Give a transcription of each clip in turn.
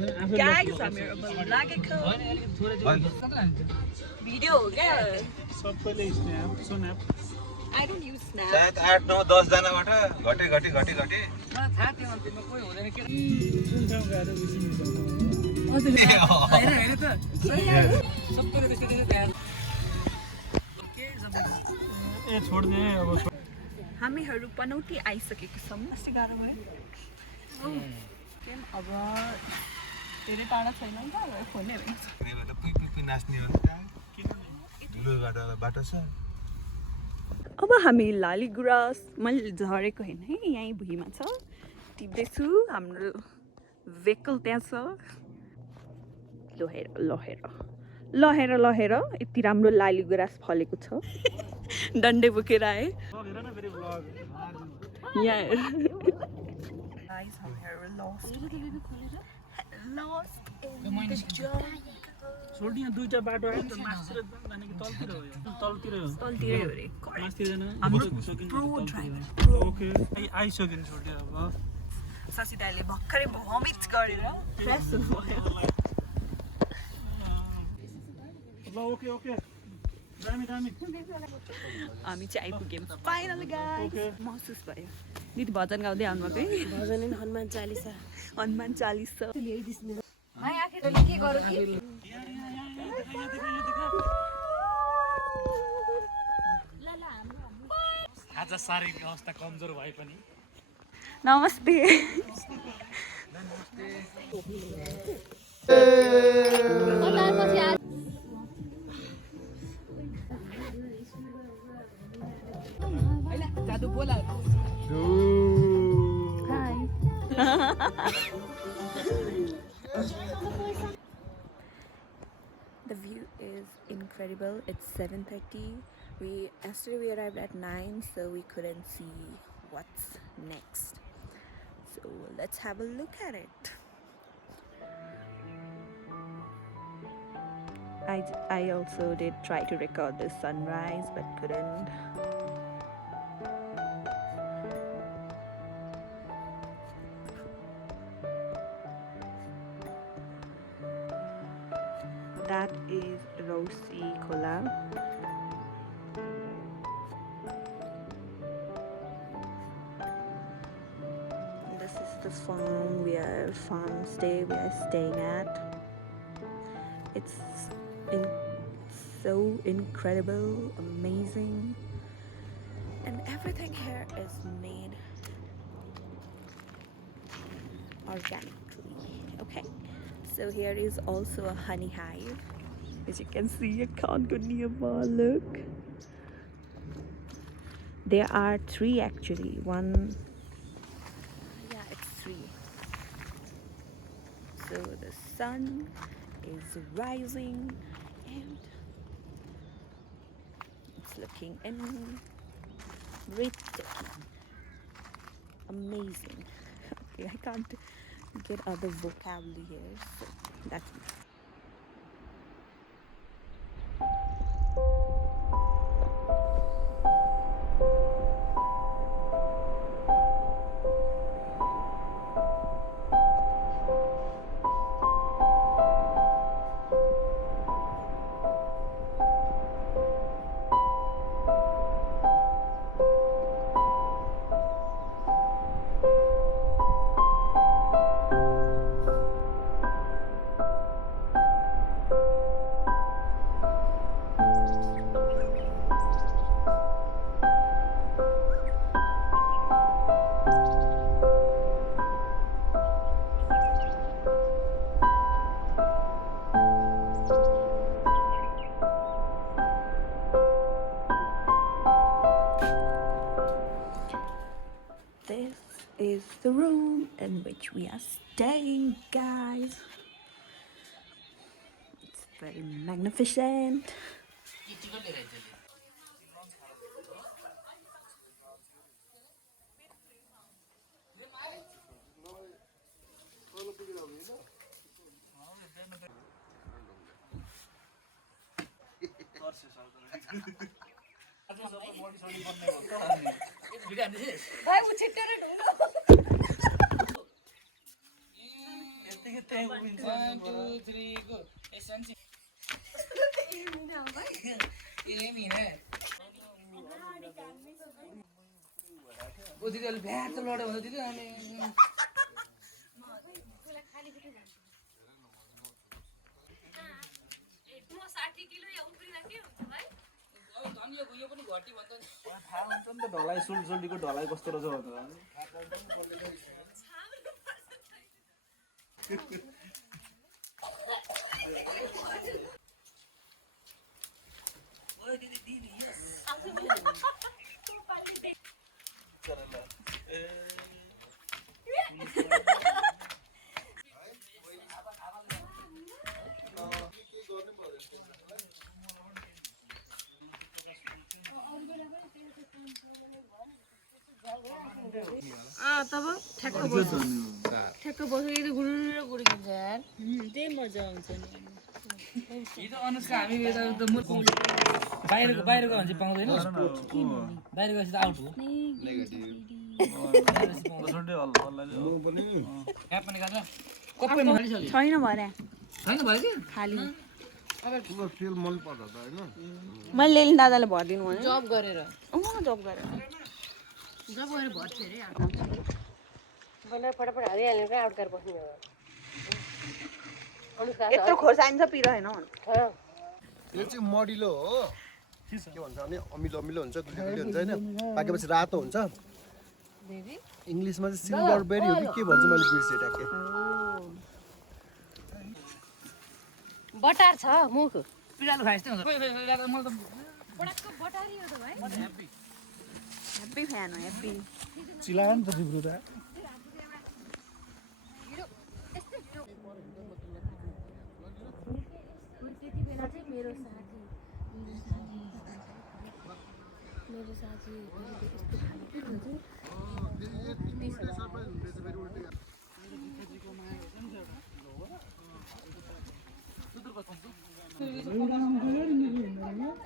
Guys, हामीहरू अब लागेको भिडियो हो क्या सबैले snap I don't use Snap. सायद 8 9 10 जनाबाट घटे कुन ठाउँ गएर ए छोड्दे अब हामीहरू पनौती आइसकेको छौँ अस्ति गाह्रो भयो अब धेरै टाढा छैन नि त फोनै होइन तिनीहरुले पुइ पुइ नाच्ने हो धुलो बाटो छ अब हामी लालीगुराँस मैले झरेको होइन है यहीँ भुइँमा छ टिप्दैछु हाम्रो भेहिकल त्यहाँ छ लहेर यति राम्रो लालीगुराँस फलेको छ डन्डे बोकेर आए यहाँ छोड्ने दुईटा बाटो आयो नि त मास्तिर जाने कि तलतिर हो तलतिर हो तलतिरै हो रे मास्तिर जान प्रो ड्राइभर ओके आइसक्यो नि छोड्यो अब ससिदाले भर्खरै भमिट गरेर फ्रेस भयो ल ओके दामी हामी चाहिँ आइपुग्यौँ फाइनल गाइस महसुस भयो दिदी भजन गाउँदै आउनुभएको है भजन हनुमान चालिसा आज शारीरिक अवस्था कमजोर भए पनि नमस्ते जादू बोला हाय The view is incredible. It's 7:30. Yesterday we arrived at 9, so we couldn't see what's next. So let's have a look at it. I also did try to record the sunrise but couldn't. That is Rosi Kola. This is the farm we are staying at. It's so incredible, amazing, and everything here is made organically. Okay. So here is also a honey hive. As you can see, I can't go nearby, look. There are 3 actually. It's 3. So the sun is rising and it's looking breathtaking. Amazing. Okay, I can't get other vocabulary here, so that's it. Is the room in which we are staying, guys. It's very magnificent. ढलाइ सुलसुलीको ढलाइ कस्तो रहेछ तब ठ्याक्क बसेर गुरुर गुडिन्छ यार त्यही मजा आउँछ नि हिजो अनुष्का हामी बाहिरको भने चाहिँ पाउँदैन बाहिर गएपछि त आउट हो छैन भरे छैन भयो कि खाली तेल मन पर्छ त हैन मैले लेलिन दादाले भरिदिनु भने जब गरेर जब गरेर भर्छ अरे बनाएर फटाफट हालिहाल्ने क्या आउट गरेर बस्ने यत्रो खोर्सानी छ पिरो हैन यो चाहिँ मडिलो हो के भन्छ भने अमिलो अमिलो हुन्छ गुलियो हुन्छ हैन पाकेपछि रातो हुन्छ इङ्ग्लिसमा चाहिँ सिल्भर बेरी हो कि के भन्छ मैले बिर्सेँ ट्याक्कै बटार छ मुख पिरालो खाए जस्तै हुन्छ मलाई त बडाक्क बटारी हो त भाइ ह्याप्पी फ्यान हो ह्याप्पी चिलायो नि त जिब्रो त त्यति बेला चाहिँ मेरो साथी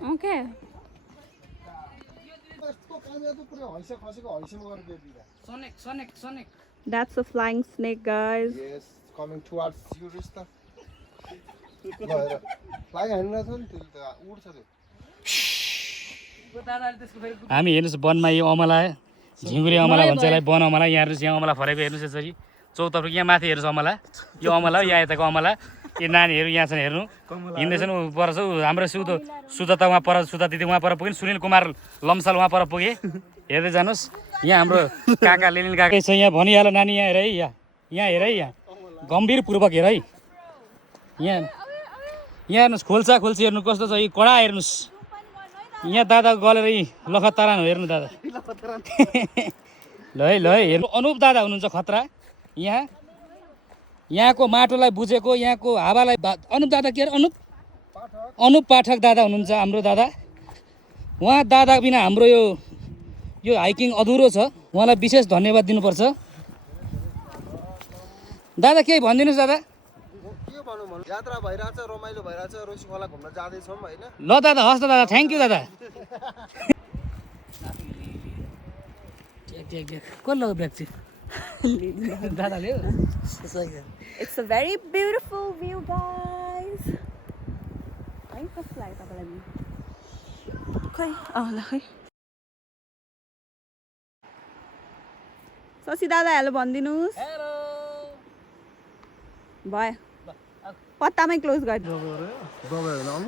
okay snake That's a flying snake, guys. Yes, coming towards you, Rista. Fly हान्नु छ नि त्यो त उड्छ त्यो हामी हेर्नुहोस् वनमा यो अमला झिङ्गुरी अमला भन्छ यसलाई वन अमला यहाँ हेर्नुहोस् यहाँ अमला फरेको हेर्नुहोस् यसरी चौतर्फ यहाँ माथि हेर्नुहोस् अमला यो अमला हो यहाँ यताको अमला यो नानीहरू यहाँ छन् हेर्नु हिँड्दैछन् ऊ पर छ हाम्रो सुता उहाँ पर सुता दिदी उहाँ पर पुग्यो सुनिल कुमार लम्साल उहाँ पर पुगे हेर्दै जानुहोस् यहाँ हाम्रो काका लेनिन काका छ यहाँ भनिहाल नानी यहाँ हेर है यहाँ हेर है यहाँ गम्भीरपूर्वक हेर है यहाँ हेर्नुहोस् खोल्सा खोल्सी हेर्नु कस्तो छ यो कडा हेर्नुहोस् यहाँ दादा गलेर यी लखतरान हो हेर्नु दादा ल है हेर्नु अनुप दादा हुनुहुन्छ खतरा यहाँको माटोलाई बुझेको यहाँको हावालाई अनुप दादा के अरे अनुप पाठक दादा हुनुहुन्छ हाम्रो दादा उहाँ दादा बिना हाम्रो यो हाइकिङ अधुरो छ उहाँलाई विशेष धन्यवाद दिनुपर्छ दादा केही भनिदिनुहोस् दादा के भनौँ भन्नु यात्रा भइरहेछ रमाइलो भइरहेछ रोसी खोला घुम्न जाँदैछौँ होइन ल दादा हस् त दादा थ्याङ्क यू दादा कसले ब्याग चाहिँ दादाले It's a very beautiful view, guys. है कस्तो लाग्यो तपाईँलाई खै ल खै शशी दादा हेलो भनिदिनुहोस् भयो पत्तामै क्लोज गरिदिनु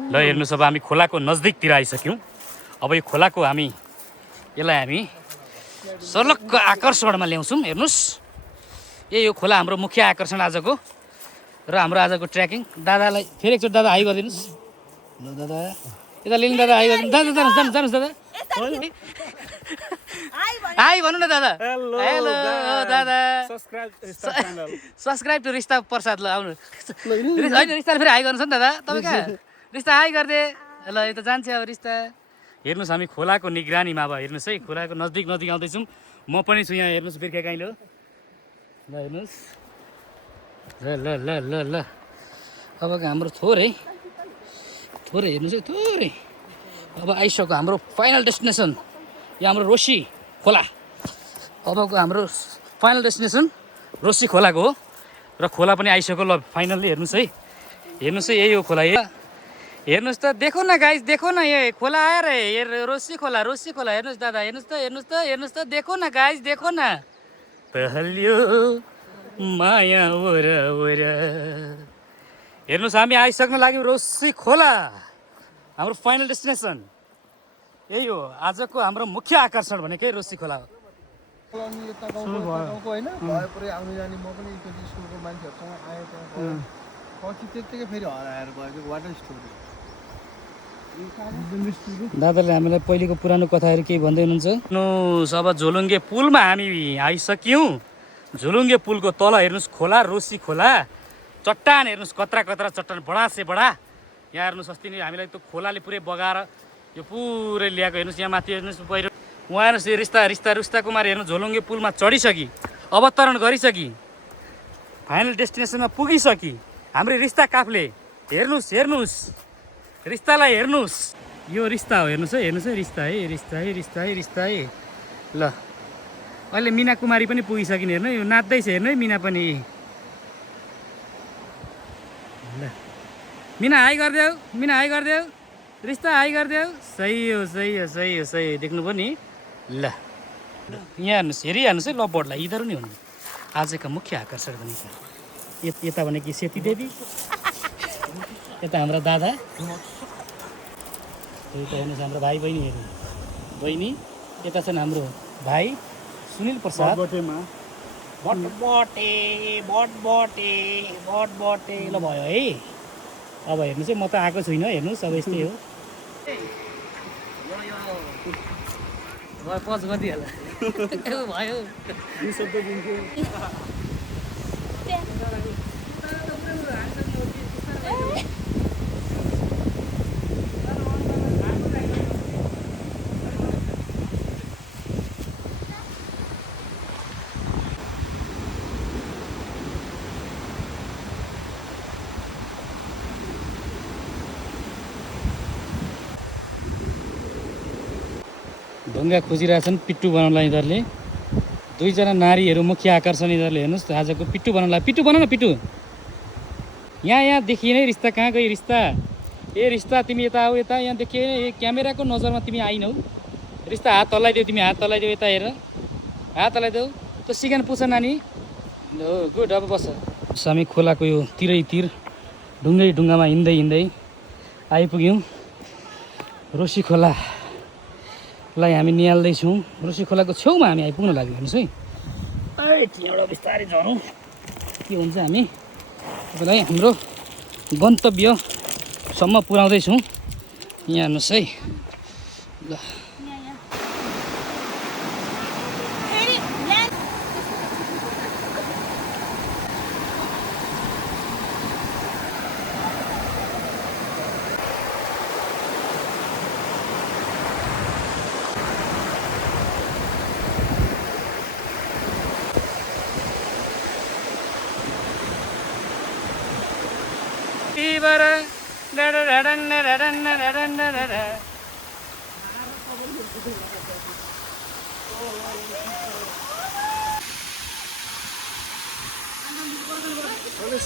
ल हेर्नुहोस् अब हामी खोलाको नजदिकतिर आइसक्यौँ अब यो खोलाको हामी यसलाई हामी सर्लक्क आकर्षणमा ल्याउँछौँ हेर्नुहोस् यो खोला हाम्रो मुख्य आकर्षण आजको र हाम्रो आजको ट्रेकिङ दादालाई फेरि एकचोटि दादा हाई गरिदिनुहोस् ल दादा यता लिनु दादा हाई गरिदिनु दादा जानुहोस् दादा हाई भन्नु न दादा हेलो दादा सब्सक्राइब टु रिस्ता प्रसाद ल आउनु होइन रिस्ताले फेरि हाई गर्नुहोस् नि दादा तपाईँ कहाँ रिस्ता हाई गरिदिए ल यता जान्छ अब रिस्ता हेर्नुहोस् हामी खोलाको निगरानीमा अब हेर्नुहोस् है खोलाको नजिक आउँदैछौँ म पनि छु यहाँ हेर्नुहोस् बिर्खे काइलो ल हेर्नुहोस् ल अब हाम्रो थोरै हेर्नुहोस् है थोरै अब आइसक्यो हाम्रो फाइनल डेस्टिनेसन यो हाम्रो रोसी खोला अबको हाम्रो फाइनल डेस्टिनेसन रोसी खोलाको हो र खोला पनि आइसक्यो। ल फाइनल्ली हेर्नुहोस् है, हेर्नुहोस् है, यही हो खोला। हेर्नुहोस् त, देखो न गाइस, देखो न, ये खोला आयो रे, ये रोसी खोला, रोसी खोला। हेर्नुहोस् दादा, हेर्नुहोस् त, हेर्नुहोस् त, हेर्नुहोस् त, देखो न गाइस, देखो न। पहलियो माया वरा वरा। हेर्नुहोस् हामी आइसक्न लाग्यौँ रोसी खोला, हाम्रो फाइनल डेस्टिनेसन यही हो। आजको हाम्रो मुख्य आकर्षण भनेकै रोसी खोला हो। अनि यता गाउँको होइन भयो पुरै आउनु जाने म पनि त्यो स्कुलको मान्छेहरूसँग आएँ त्यहाँ गएँ पछि त्यत्तिकै फेरि हराएर गयो त्यो वाटर स्टोरी। दादाले हामीलाई पहिलेको पुरानो कथाहरू केही भन्दै हुनुहुन्छ। अब झोलुङ्गे पुलमा हामी आइसक्यौँ। झोलुङ्गे पुलको तल हेर्नुहोस् खोला, रोसी खोला, चट्टान हेर्नुहोस्, कत्रा कत्रा चट्टान, बडा से बडा। यहाँ हेर्नुहोस् अस्ति नै हामीलाई त्यो खोलाले पुरै बगाएर यो पुरै ल्याएको। हेर्नुहोस् यहाँ माथि हेर्नुहोस् पहिरो। उहाँ हेर्नुहोस् यो रिस्ता कुमार हेर्नुहोस् झोलुङ्गे पुलमा चढिसकि, अवतरण गरिसकि, फाइनल डेस्टिनेसनमा पुगिसकि। हाम्रो रिस्ता काफले हेर्नुहोस्, हेर्नुहोस् रिस्तालाई हेर्नुहोस्। यो रिस्ता हो, हेर्नुहोस् है, हेर्नुहोस् है, रिस्ता है, रिस्ता है, रिस्ता है, रिस्ता है। ल अहिले मिना कुमारी पनि पुगिसकिन्। हेर्नु यो नाच्दैछ, हेर्नु है मिना पनि। ल मिना हाई गरिदेऊ, मिना हाई गरिदेऊ, रिस्ता हाई गरिदेऊ। सही हो, सही हो, सही हो, सही हो, देख्नुभयो नि। ल यहाँ हेर्नुहोस्, हेरिहाल्नुहोस् है लभबर्डलाई, यिनीहरू नि हुन् आजका मुख्य आकर्षण भनेको। यता भनेको सेती देवी, यता हाम्रा दादा, यता हेर्नुहोस् हाम्रो भाइ बहिनीहरू, बहिनी यता छन् हाम्रो भाइ सुनिल प्रसाद। बटबटे ल भयो है। अब हेर्नुहोस् है, म त आएको छुइनँ, हेर्नुहोस् अब यस्तै हो। पज गरिदिइहाल भयो। ढुङ्गा खोजिरहेछन् पिट्टु बनाउनलाई यिनीहरूले। दुईजना नारीहरू मुख्य आकर्षण यिनीहरूले। हेर्नुहोस् आजको पिट्टु बनाउनलाई। पिट्टु बनाउन, पिट्टु यहाँ देखिएन है रिस्ता, कहाँ गयो रिस्ता? ए रिस्ता तिमी यता आऊ, यता यहाँ देखिएन। ए क्यामेराको नजरमा तिमी आइनौ। रिस्ता हात हल्लाइदेऊ, तिमी हात हल्लाइदेऊ, यता हेर, हात हल्लाइदेऊ। त सिकान पुछ नानी। हो गुड, अब बस। हामी खोलाको यो तिरैतिर ढुङ्गामा हिँड्दै हिँड्दै आइपुग्यौँ रोसी खोला लाई हामी निहाल्दैछौँ। रोसी खोलाको छेउमा हामी आइपुग्न लाग्यौँ। हेर्नुहोस् है, त्यहाँबाट बिस्तारै झरौँ के हुन्छ। हामी तपाईँलाई हाम्रो गन्तव्यसम्म पुर्याउँदैछौँ। यहाँ हेर्नुहोस् है, ल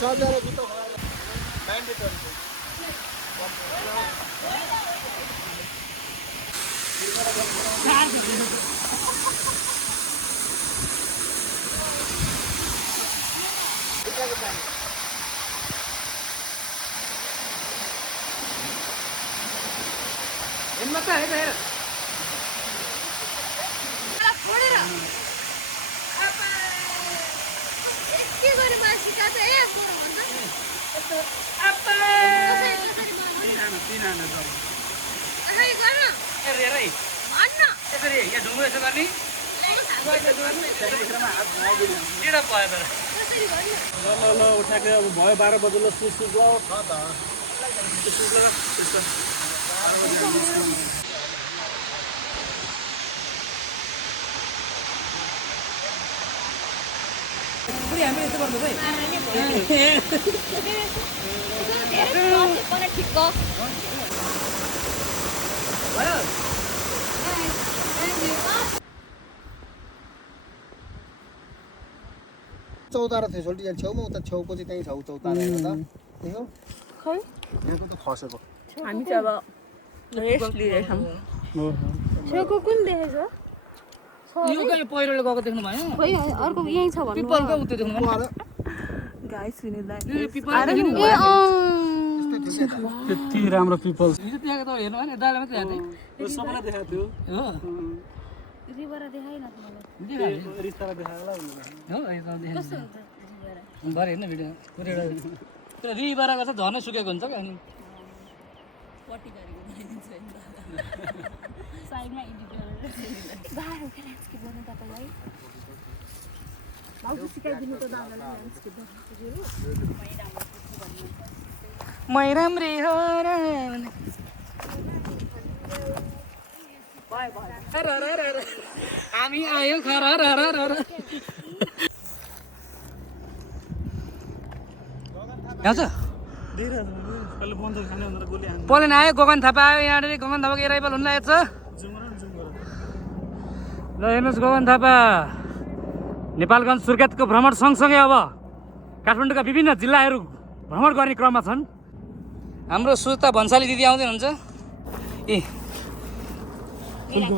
सबजना जुत्ता म्यान्डेटरी ल उठाएको अब भयो 12 बजे। ल सुस ल चौतारा थियो सोल्टी यहाँ छेउमा उता छेउको चाहिँ त्यहीँ छ चौतारा हेर त देख्यौ खै यहाँको त खसेको हामी चाहिँ अब रेस्ट लिइरहेछौँ छेउको कुन देखेछ यो कहिले पहिरोले गएको देख्नु भयो खोइ अर्को यहीँ छ भन्नु पिपलको उतो देख्नु भयो गाइस विनीलाई त्यति राम्रो पिपल हिजो देखाएको त हेर्नु भएन दाइले मात्रै हेर्दै सबैलाई देखाएको थियो हो रिभर देखाइन मलाई देखाएको रिस्तालाई देखाएको होला हो एकदम देखाएको कस्तो हुन्छ रिभर भरे हेर्न भिडियो पुरै एउटा त्यो रिबारा गर्छ झर्नै सुकेको हुन्छ क्या अनि साइडमा एडिटर बाहिर के ल्यान्डस्केप गर्नु तपाईँलाई भाउजू सिकाइदिनु त दादालाई ल्यान्डस्केप मै राम्रै हो र हामी आयो खरा र आउँछ कहिले बन्द खाने भनेर गोली हान्नु पलेन आयो गगन थापा आयो यहाँनिर गगन थापाको एराइबल हुन लागेको छ ल हेर्नुहोस् गगन थापा नेपालगञ्ज सुर्खेतको भ्रमण सँगसँगै अब काठमाडौँका विभिन्न जिल्लाहरू भ्रमण गर्ने क्रममा छन् हाम्रो सुता भन्साली दिदी आउँदै हुनुहुन्छ ए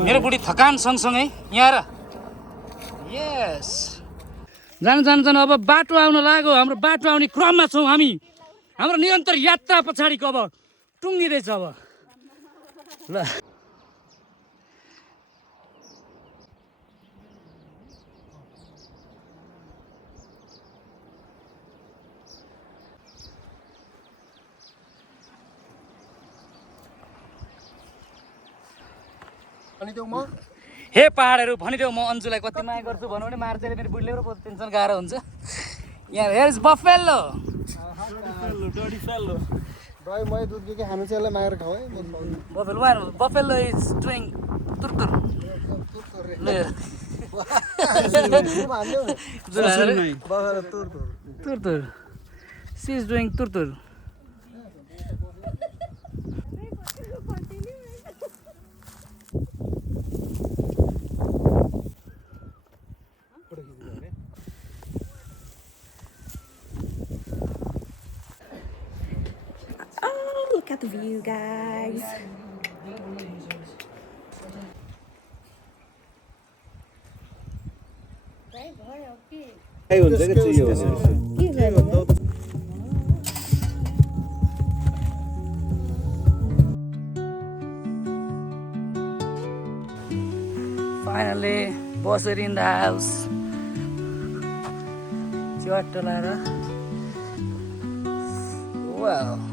मेरो बुढी थकान सँगसँगै यहाँ र यस जानु जानु जानु अब बाटो आउन लाग्यो हाम्रो बाटो आउने क्रममा छौँ हामी हाम्रो निरन्तर यात्रा पछाडिको अब टुङ्गिँदैछ अब ल अनि त्यो म हे पहाडहरू भनिदेऊ म अन्जुलाई कति माया गर्छु भनौँ भने मार्चेले मेरो बुढीले पो टेन्सन गाह्रो हुन्छ यहाँ हेयर इज बफेलो डडी फेल्लो दही मही दुध के खानु चाहिँ यसलाई मागेर खाऊ है buffalo one buffalo is doing तुरतुर ल तुरतुर सी इज डुइङ तुरतुर Oh, look at the view, guys. हुन्छ कि त्यो Finally, बसेर in the house. च्याट्ट लाएर wow